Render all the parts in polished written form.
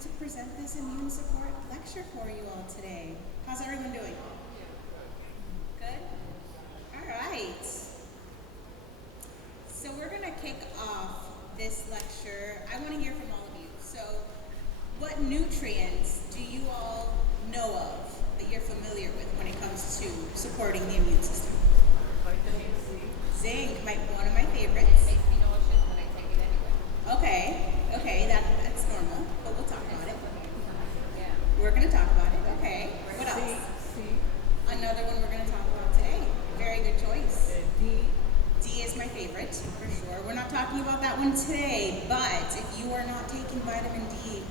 to present this immune support lecture for you all today. How's everyone doing? Good? All right. So we're going to kick off this lecture. I want to hear from all of you. So what nutrients do you all know of that you're familiar with when it comes to supporting the immune system? Vitamin C. Zinc might be one of my favorites. Makes me nauseous, but I take it anyway. Okay, that's normal, but we'll talk about it. Yeah. We're going to talk about it. Okay. What else? C. Another one we're going to talk about today. Very good choice. D. D is my favorite, for sure. We're not talking about that one today, but if you are not taking vitamin D,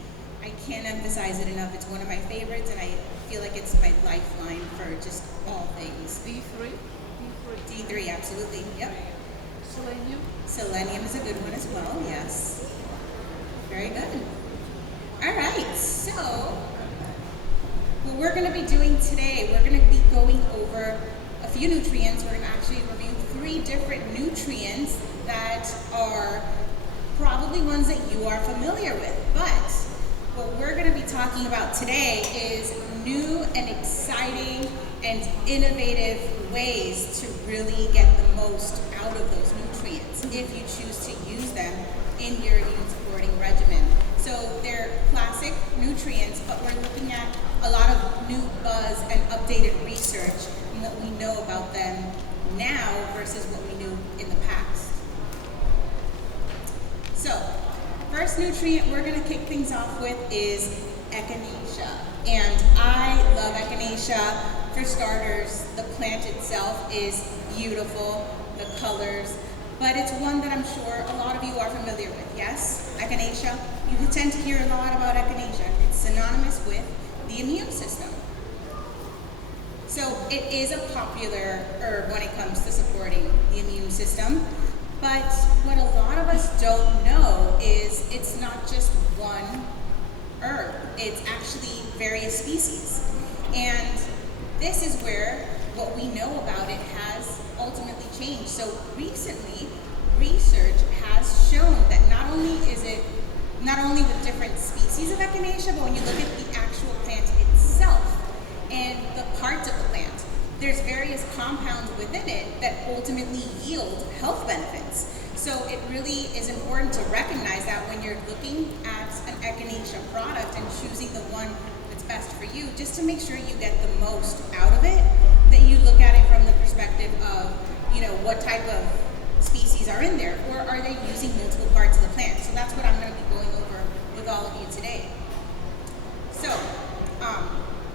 I can't emphasize it enough. It's one of my favorites, and I feel like it's my lifeline for just all things. D3. D3, absolutely. Yep. Selenium. Selenium is a good one as well, yes. Very good. All right, so what we're going to be doing today, we're going to be going over a few nutrients. We're going to actually review 3 different nutrients that are probably ones that you are familiar with. But what we're going to be talking about today is new and exciting and innovative ways to really get the most out of those nutrients if you choose to use them in your immune supporting regimen. So they're classic nutrients, but we're looking at a lot of new buzz and updated research and what we know about them now versus what we knew in the past. So, first nutrient we're going to kick things off with is echinacea. And I love echinacea. For starters, the plant itself is beautiful, the colors, but it's one that I'm sure a lot of you are familiar with, yes? Echinacea. You tend to hear a lot about echinacea. It's synonymous with the immune system. So it is a popular herb when it comes to supporting the immune system, but what a lot of us don't know is it's not just one herb. It's actually various species. And this is where what we know about it has ultimately changed. So recently, research has shown that not only with different species of echinacea, but when you look at the actual plant itself and the parts of the plant, there's various compounds within it that ultimately yield health benefits. So it really is important to recognize that when you're looking at an echinacea product and choosing the one that's best for you, just to make sure you get the most out of it, that you look at it from the perspective of, what type of species are in there, or are they using multiple parts of the plant? So that's what I'm going to be going over with all of you today. So,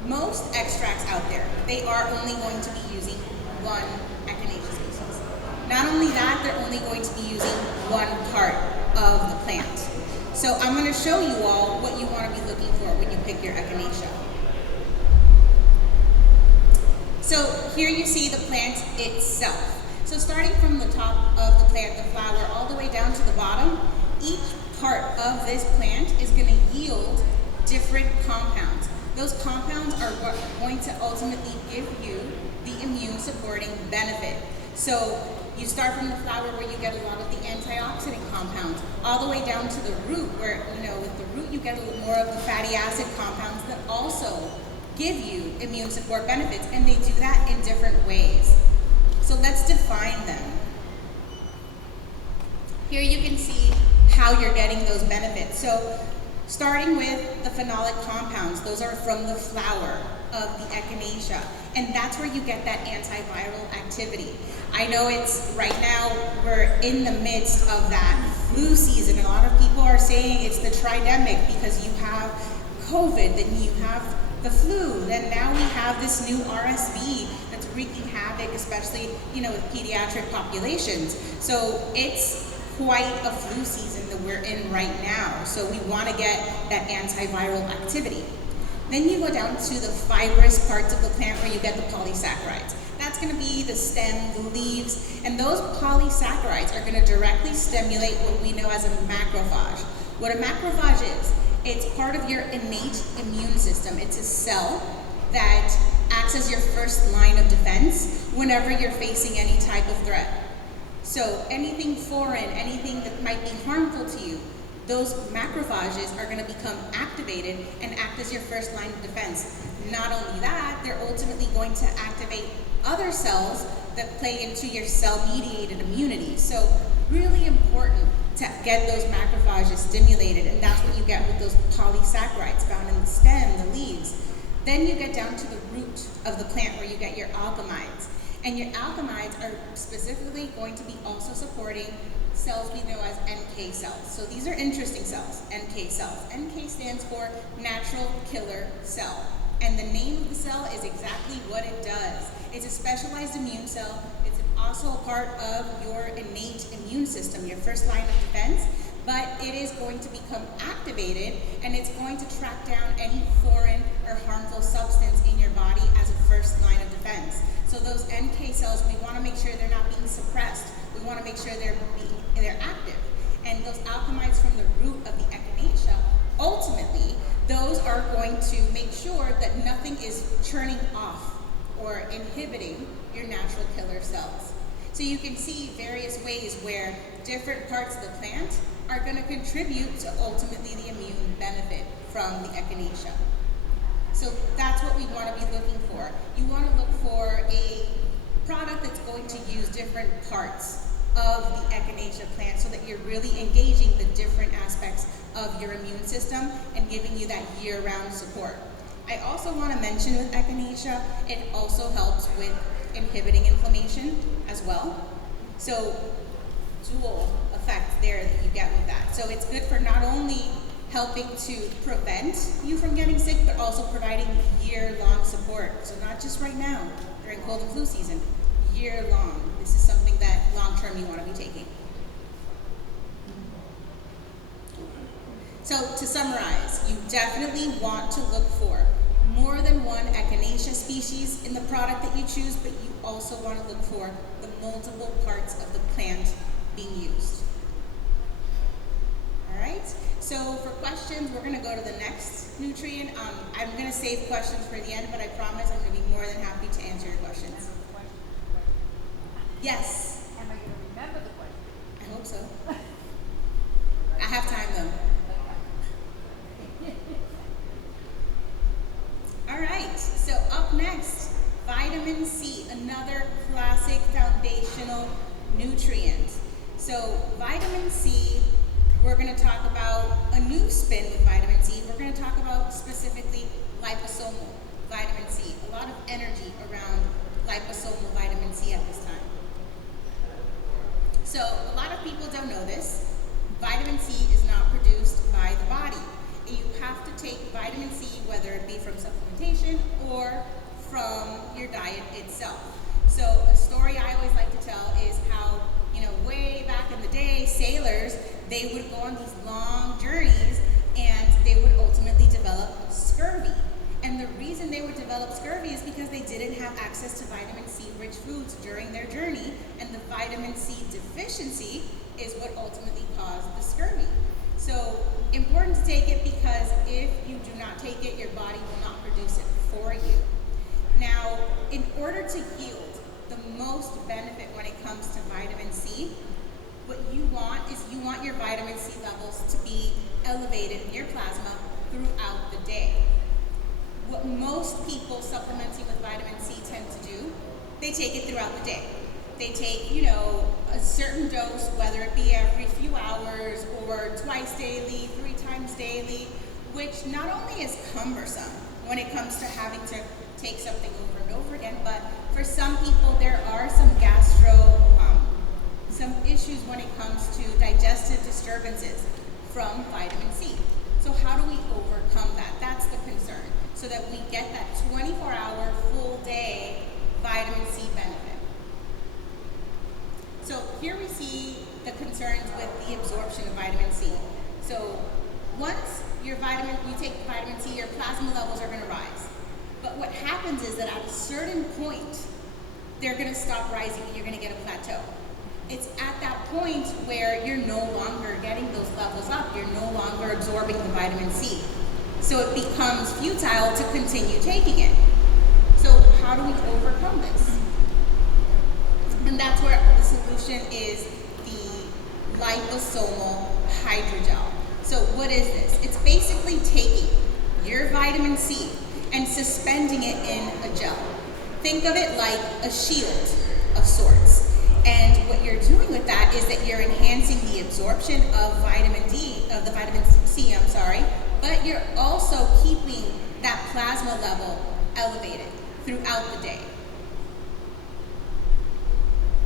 most extracts out there, they are only going to be using one echinacea species. Not only that, they're only going to be using one part of the plant. So I'm going to show you all what you want to be looking for when you pick your echinacea. So here you see the plant itself. So starting from the top of the plant, the flower, all the way down to the bottom, each part of this plant is going to yield different compounds. Those compounds are what are going to ultimately give you the immune supporting benefit. So you start from the flower where you get a lot of the antioxidant compounds, all the way down to the root where, with the root you get a little more of the fatty acid compounds that also give you immune support benefits, and they do that in different ways. So let's define them. Here you can see how you're getting those benefits. So starting with the phenolic compounds, those are from the flower of the echinacea, and that's where you get that antiviral activity. I know it's right now we're in the midst of that flu season. A lot of people are saying it's the tridemic because you have COVID, then you have the flu, then now we have this new RSV that's wreaking havoc, especially with pediatric populations. So it's quite a flu season that we're in right now. So we want to get that antiviral activity. Then you go down to the fibrous parts of the plant where you get the polysaccharides. That's going to be the stem, the leaves, and those polysaccharides are going to directly stimulate what we know as a macrophage. What a macrophage is, it's part of your innate immune system. It's a cell that acts as your first line of defense whenever you're facing any type of threat. So anything foreign, anything that might be harmful to you, those macrophages are going to become activated and act as your first line of defense. Not only that, they're ultimately going to activate other cells that play into your cell-mediated immunity. So really important to get those macrophages stimulated, and that's what you get with those polysaccharides found in the stem, the leaves. Then you get down to the root of the plant where you get your alkamides. And your alkamides are specifically going to be also supporting cells we know as NK cells. So these are interesting cells, NK cells. NK stands for natural killer cell. And the name of the cell is exactly what it does. It's a specialized immune cell. It's also a part of your innate immune system, your first line of defense. But it is going to become activated, and it's going to track down any foreign or harmful substance in your body as a first line of defense. So those NK cells, we want to make sure they're not being suppressed. We want to make sure they're active. And those alkamides from the root of the echinacea, ultimately, those are going to make sure that nothing is churning off or inhibiting your natural killer cells. So you can see various ways where different parts of the plant are going to contribute to ultimately the immune benefit from the echinacea. So that's what we want to be looking for. You want to look for a product that's going to use different parts of the echinacea plant so that you're really engaging the different aspects of your immune system and giving you that year-round support. I also want to mention with echinacea, it also helps with inhibiting inflammation as well. So dual effect there that you get with that. So it's good for not only helping to prevent you from getting sick, but also providing year-long support. So not just right now during cold and flu season, year-long. This is something that long-term you want to be taking. So to summarize, you definitely want to look for more than one echinacea species in the product that you choose, but you also want to look for the multiple parts of the plant being used. All right, so for questions, we're going to go to the next nutrient. I'm going to save questions for the end, but I promise I'm going to be more than happy to answer your questions. Yes? Am I going to remember the question? I hope so. I have time though. All right, so up next, vitamin C, another classic foundational nutrient. So vitamin C, we're going to talk about a new spin with vitamin C. We're going to talk about specifically liposomal vitamin C. A lot of energy around liposomal vitamin C at this time. So a lot of people don't know this. Vitamin C is not produced by the body. You have to take vitamin C, whether it be from supplementation or from your diet itself. So a story I always like to tell is how, way back in the day, sailors, they would go on these long journeys and they would ultimately develop scurvy. And the reason they would develop scurvy is because they didn't have access to vitamin C rich foods during their journey, and the vitamin C deficiency is what ultimately caused the scurvy. So important to take it, because if you do not take it, your body will not produce it for you. Now, in order to yield the most benefit when it comes to vitamin C, what you want is you want your vitamin C levels to be elevated in your plasma throughout the day. What most people supplementing with vitamin C tend to do, they take it throughout the day. They take, a certain dose, whether it be every few hours or twice daily, 3 times daily, which not only is cumbersome when it comes to having to take something over and over again, but for some people there are some some issues when it comes to digestive disturbances from vitamin C. So how do we overcome that? That's the concern, so that we get that 24-hour full day vitamin C benefit. So here we see the concerns with the absorption of vitamin C. So once you take vitamin C, your plasma levels are going to rise. But what happens is that at a certain point, they're going to stop rising and you're going to get a plateau. It's at that point where you're no longer getting those levels up. You're no longer absorbing the vitamin C. So it becomes futile to continue taking it. So how do we overcome this? And that's where the solution is the liposomal hydrogel. So what is this? It's basically taking your vitamin C and suspending it in a gel. Think of it like a shield of sorts. And what you're doing with that is that you're enhancing the absorption of the vitamin C, but you're also keeping that plasma level elevated throughout the day.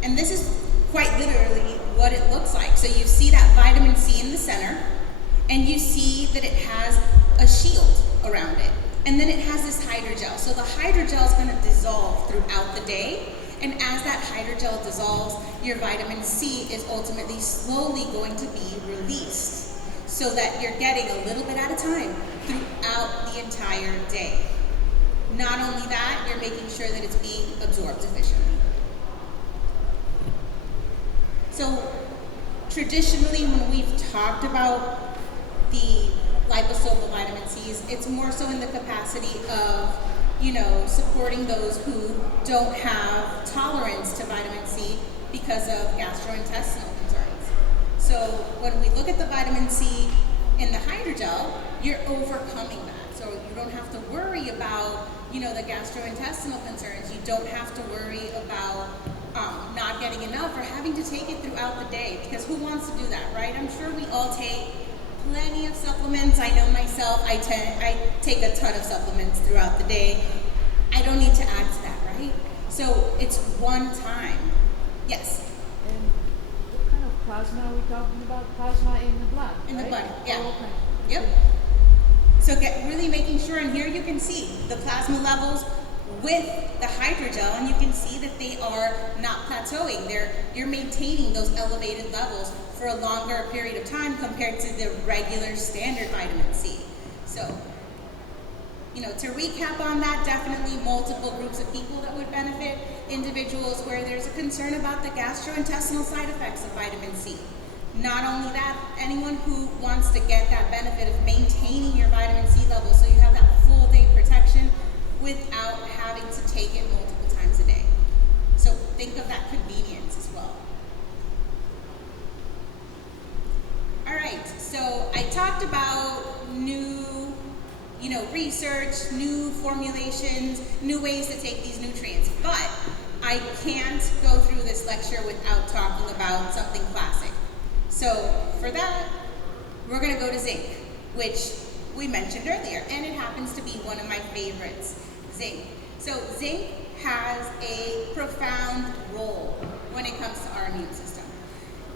And this is quite literally what it looks like. So you see that vitamin C in the center, and you see that it has a shield around it. And then it has this hydrogel. So the hydrogel is going to dissolve throughout the day. And as that hydrogel dissolves, your vitamin C is ultimately slowly going to be released so that you're getting a little bit at a time throughout the entire day. Not only that, you're making sure that it's being absorbed efficiently. So traditionally, when we've talked about the liposomal vitamin C's, it's more so in the capacity of, supporting those who don't have tolerance to vitamin C because of gastrointestinal concerns. So when we look at the vitamin C in the hydrogel, you're overcoming that. So you don't have to worry about, the gastrointestinal concerns. You don't have to worry about not getting enough or having to take it throughout the day, because who wants to do that, right? I'm sure we all take plenty of supplements. I know myself, I take a ton of supplements throughout the day. I don't need to add to that, right? So it's one time. Yes? And what kind of plasma are we talking about? Plasma in the blood, In right? the blood, yeah. Oh, okay. Yep. So really making sure, and here you can see the plasma levels with the hydrogel, and you can see that they are not plateauing. You're maintaining those elevated levels for a longer period of time compared to the regular standard vitamin C. So, to recap on that, definitely multiple groups of people that would benefit. Individuals where there's a concern about the gastrointestinal side effects of vitamin C. Not only that, anyone who wants to get that benefit of maintaining your vitamin C level so you have that full day protection without having to take it multiple times a day. So think of that convenience as well. All right, so I talked about new research, new formulations, new ways to take these nutrients, but I can't go through this lecture without talking about something classic. So for that, we're gonna go to zinc, which we mentioned earlier, and it happens to be one of my favorites, zinc. So zinc has a profound role when it comes to our immune system.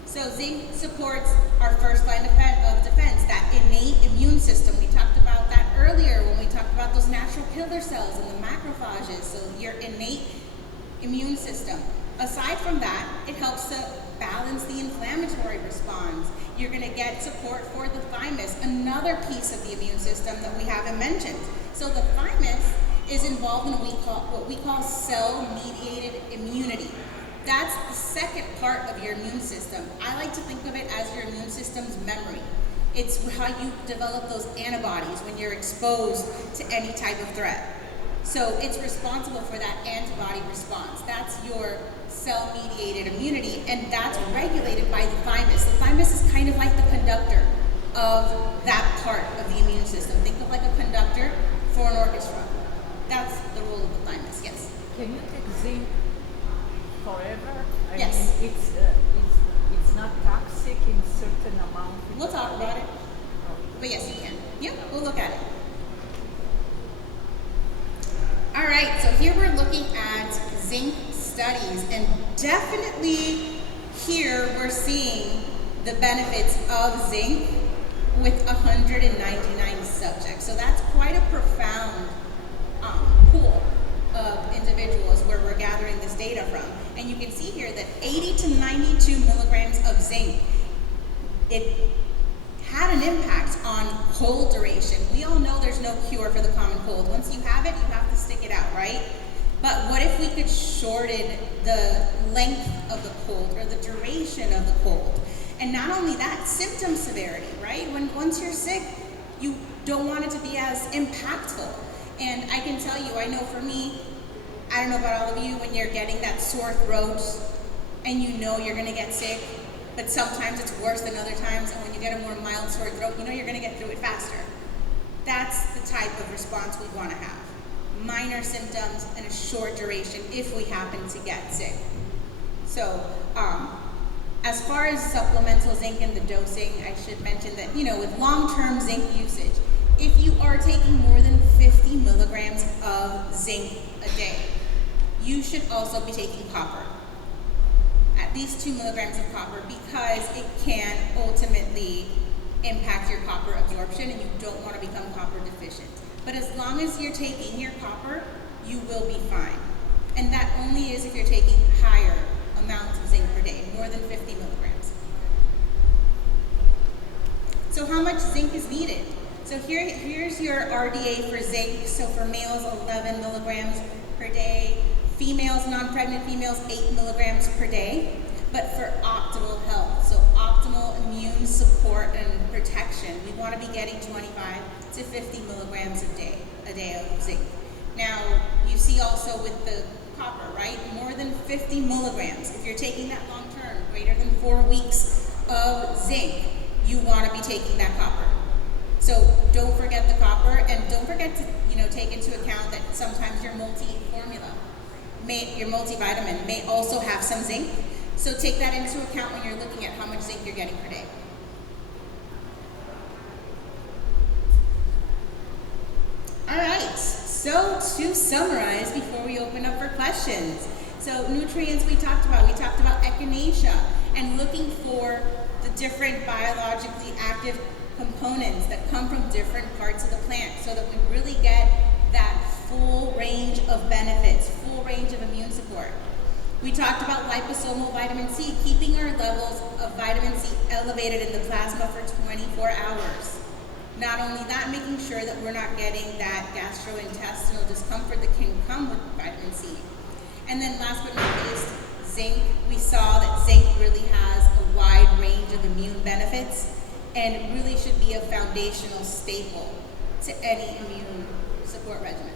So zinc supports our first line of defense, that innate immune system. We talked about that earlier when we talked about those natural killer cells and the macrophages, so your innate immune system. Aside from that, it helps to balance the inflammatory response. You're going to get support for the thymus, another piece of the immune system that we haven't mentioned. So the thymus is involved in what we call cell-mediated immunity. That's the second part of your immune system. I like to think of it as your immune system's memory. It's how you develop those antibodies when you're exposed to any type of threat. So it's responsible for that antibody response. That's your cell-mediated immunity, and that's regulated by the thymus. The thymus is kind of like the conductor of that part of the immune system. Think of like a conductor for an orchestra. That's the role of the thymus, yes. Can you take zinc forever? Yes. I mean, it's not toxic in certain amount. We'll talk about it. But yes, you can. Yep, we'll look at it. All right, so here we're looking at zinc studies, and definitely here we're seeing the benefits of zinc with 199 subjects. So that's quite a profound pool of individuals where we're gathering this data from. And you can see here that 80 to 92 milligrams of zinc, it had an impact on cold duration. We all know there's no cure for the common cold. Once you have it, you have to stick it out, right? But what if we could shorten the length of the cold or the duration of the cold? And not only that, symptom severity, right? Once you're sick, you don't want it to be as impactful. And I can tell you, I know for me, I don't know about all of you, when you're getting that sore throat and you know you're gonna get sick, but sometimes it's worse than other times, and when you get a more mild sore throat, you know you're going to get through it faster. That's the type of response we want to have. Minor symptoms and a short duration if we happen to get sick. So, as far as supplemental zinc and the dosing, I should mention that, with long-term zinc usage, if you are taking more than 50 milligrams of zinc a day, you should also be taking copper. At least 2 milligrams of copper, because it can ultimately impact your copper absorption and you don't want to become copper deficient. But as long as you're taking your copper, you will be fine. And that only is if you're taking higher amounts of zinc per day, more than 50 milligrams. So how much zinc is needed? So here's your RDA for zinc. So for males, 11 milligrams per day. Females, non-pregnant females, 8 milligrams per day. But for optimal health, so optimal immune support and protection, we want to be getting 25 to 50 milligrams a day of zinc. Now, you see also with the copper, right? More than 50 milligrams. If you're taking that long term, greater than 4 weeks of zinc, you want to be taking that copper. So don't forget the copper, and don't forget to take into account that sometimes your your multivitamin may also have some zinc. So take that into account when you're looking at how much zinc you're getting per day. All right, so to summarize before we open up for questions. So nutrients we talked about echinacea and looking for the different biologically active components that come from different parts of the plant so that we really get that full range of benefits, full range of immune support. We talked about liposomal vitamin C, keeping our levels of vitamin C elevated in the plasma for 24 hours. Not only that, making sure that we're not getting that gastrointestinal discomfort that can come with vitamin C. And then last but not least, zinc. We saw that zinc really has a wide range of immune benefits and really should be a foundational staple to any immune support regimen.